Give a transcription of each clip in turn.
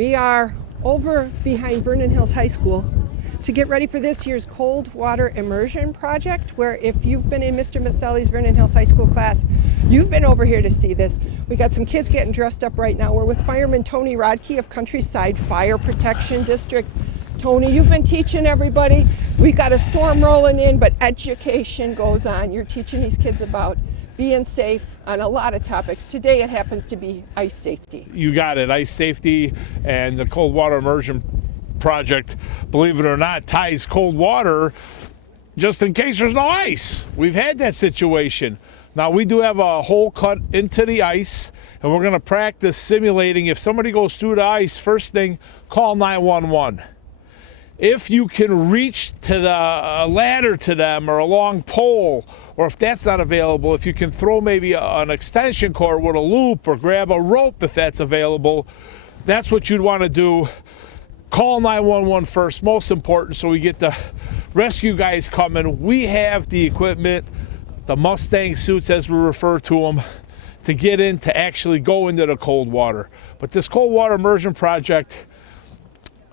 We are over behind Vernon Hills High School to get ready for this year's cold water immersion project, where if you've been in Mr. Maselli's Vernon Hills High School class, you've been over here to see this. We got some kids getting dressed up right now. We're with Fireman Tony Rodkey of Countryside Fire Protection District. Tony, you've been teaching everybody. We got a storm rolling in, but education goes on. You're teaching these kids about being safe on a lot of topics. Today it happens to be ice safety. You got it, ice safety, and the cold water immersion project, believe it or not, ties cold water just in case there's no ice. We've had that situation. Now we do have a hole cut into the ice, and we're gonna practice simulating if somebody goes through the ice, first thing, call 911. If you can reach to the ladder to them or a long pole, or if that's not available, if you can throw maybe an extension cord with a loop or grab a rope if that's available, that's what you'd want to do. Call 911 first, most important, so we get the rescue guys coming. We have the equipment, the Mustang suits as we refer to them, to get in to actually go into the cold water. But this cold water immersion project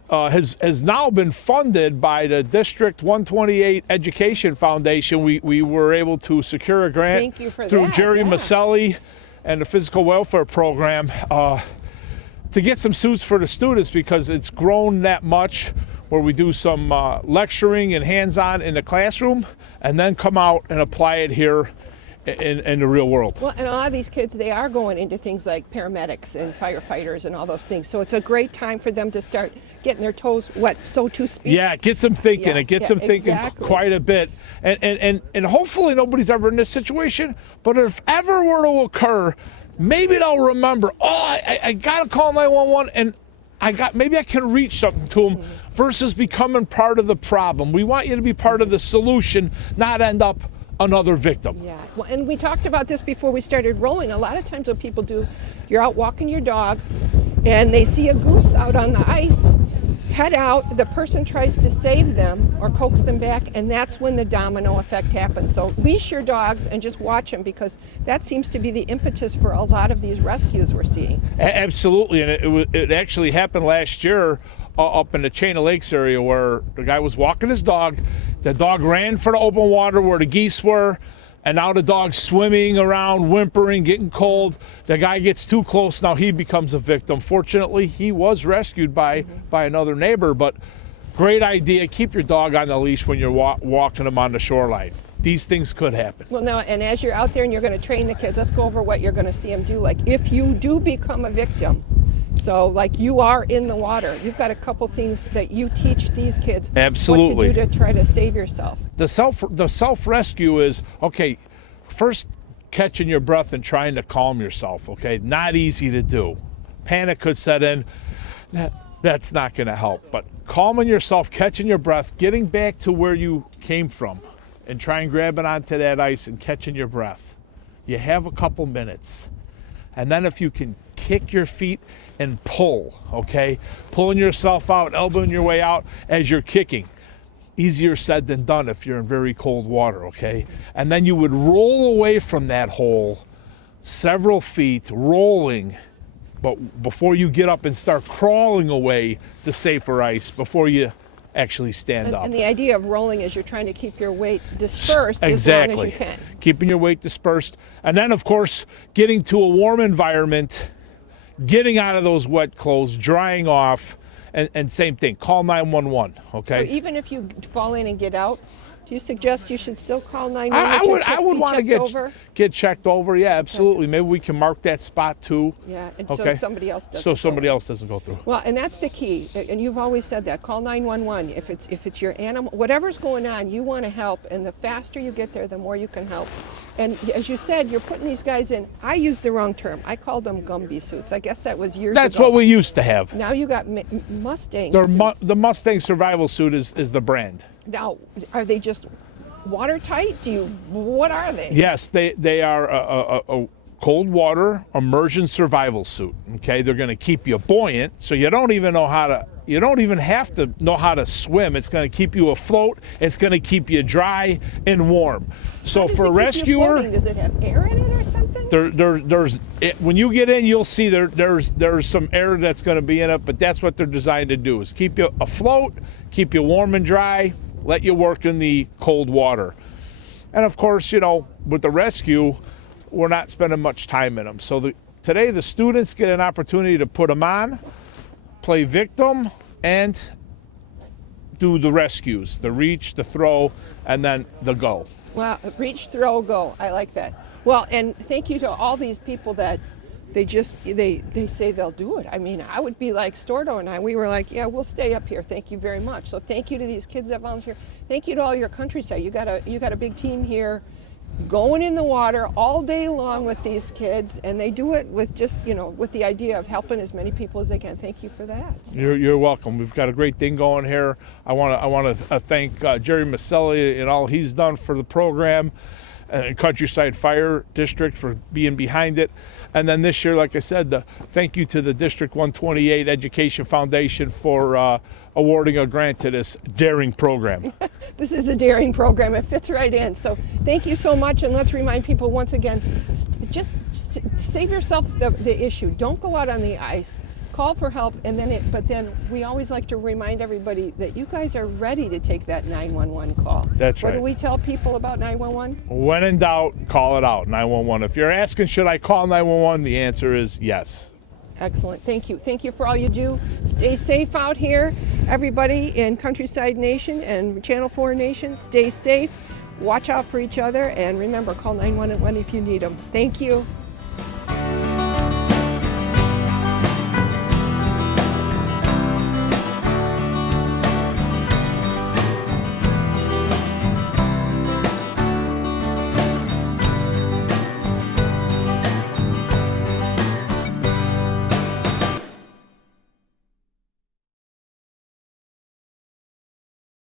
has now been funded by the District 128 Education Foundation. We were able to secure a grant through Jerry Maselli and the Physical Welfare Program to get some suits for the students, because it's grown that much, where we do some lecturing and hands-on in the classroom and then come out and apply it here in the real world. Well, and a lot of these kids, they are going into things like paramedics and firefighters and all those things. So it's a great time for them to start getting their toes wet, so to speak. Yeah, it gets them thinking. It gets them thinking quite a bit. And hopefully nobody's ever in this situation, but if ever were to occur, maybe they'll remember, oh, I got to call 911 and maybe I can reach something to them, versus becoming part of the problem. We want you to be part of the solution, not end up another victim. Yeah, well, and we talked about this before we started rolling. A lot of times what people do, you're out walking your dog and they see a goose out on the ice, head out, the person tries to save them or coax them back, and that's when the domino effect happens. So leash your dogs and just watch them, because that seems to be the impetus for a lot of these rescues we're seeing. Absolutely, and it actually happened last year up in the Chain of Lakes area, where the guy was walking his dog. The dog ran for the open water where the geese were, and now the dog's swimming around, whimpering, getting cold. The guy gets too close, now he becomes a victim. Fortunately, he was rescued by another neighbor, but great idea. Keep your dog on the leash when you're walking them on the shoreline. These things could happen. Well, now, and as you're out there and you're going to train the kids, let's go over what you're going to see them do. Like, if you do become a victim, so like you are in the water, you've got a couple things that you teach these kids. Absolutely. What to do to try to save yourself. The self-rescue is, okay, first catching your breath and trying to calm yourself, okay? Not easy to do. Panic could set in. That's not going to help. But calming yourself, catching your breath, getting back to where you came from, and trying grabbing onto that ice and catching your breath. You have a couple minutes. And then if you can kick your feet and pull, okay? Pulling yourself out, elbowing your way out as you're kicking. Easier said than done if you're in very cold water, okay? And then you would roll away from that hole several feet, rolling, but before you get up and start crawling away to safer ice, before you actually stand up. And the idea of rolling is you're trying to keep your weight dispersed exactly. as long as you can. Keeping your weight dispersed. And then, of course, getting to a warm environment, getting out of those wet clothes, drying off, and same thing, call 911, okay? So even if you fall in and get out, do you suggest you should still call 911? I would want to get checked over. Yeah, absolutely. Okay. Maybe we can mark that spot too. Yeah, and okay. so somebody else doesn't. So somebody else doesn't go through. Well, and that's the key. And you've always said that. Call 911 if it's your animal, whatever's going on. You want to help, and the faster you get there, the more you can help. And as you said, you're putting these guys in. I used the wrong term. I called them Gumby suits. I guess that was years ago. That's what we used to have. Now you got Mustang. The Mustang survival suit is the brand. Now, are they just watertight? What are they? Yes, they are a cold water immersion survival suit. Okay, they're going to keep you buoyant, so you don't even have to know how to swim. It's going to keep you afloat. It's going to keep you dry and warm. So for a rescuer, does it have air in it or something? something? When you get in, you'll see there's some air that's going to be in it, but that's what they're designed to do, is keep you afloat, keep you warm and dry, let you work in the cold water. And of course, you know, with the rescue, we're not spending much time in them. So today the students get an opportunity to put them on, play victim, and do the rescues, the reach, the throw, and then the go. Well, reach, throw, go. I like that. Well, and thank you to all these people that they say they'll do it. I mean, I would be like Stordo and I, we were like, yeah, we'll stay up here. Thank you very much. So thank you to these kids that volunteer. Thank you to all your countryside. You got a big team here going in the water all day long with these kids, and they do it with just, you know, with the idea of helping as many people as they can. Thank you for that. So. You're welcome. We've got a great thing going here. I want to thank Jerry Maselli and all he's done for the program, and Countryside Fire District for being behind it. And then this year, like I said, thank you to the District 128 Education Foundation for awarding a grant to this daring program. This is a daring program. It fits right in. So thank you so much. And let's remind people once again, just save yourself the issue. Don't go out on the ice. Call for help. But then we always like to remind everybody that you guys are ready to take that 911 call. That's right. What do we tell people about 911? When in doubt, call it out, 911. If you're asking, should I call 911? The answer is yes. Excellent. Thank you. Thank you for all you do. Stay safe out here, everybody in Countryside Nation and Channel 4 Nation. Stay safe. Watch out for each other. And remember, call 911 if you need them. Thank you.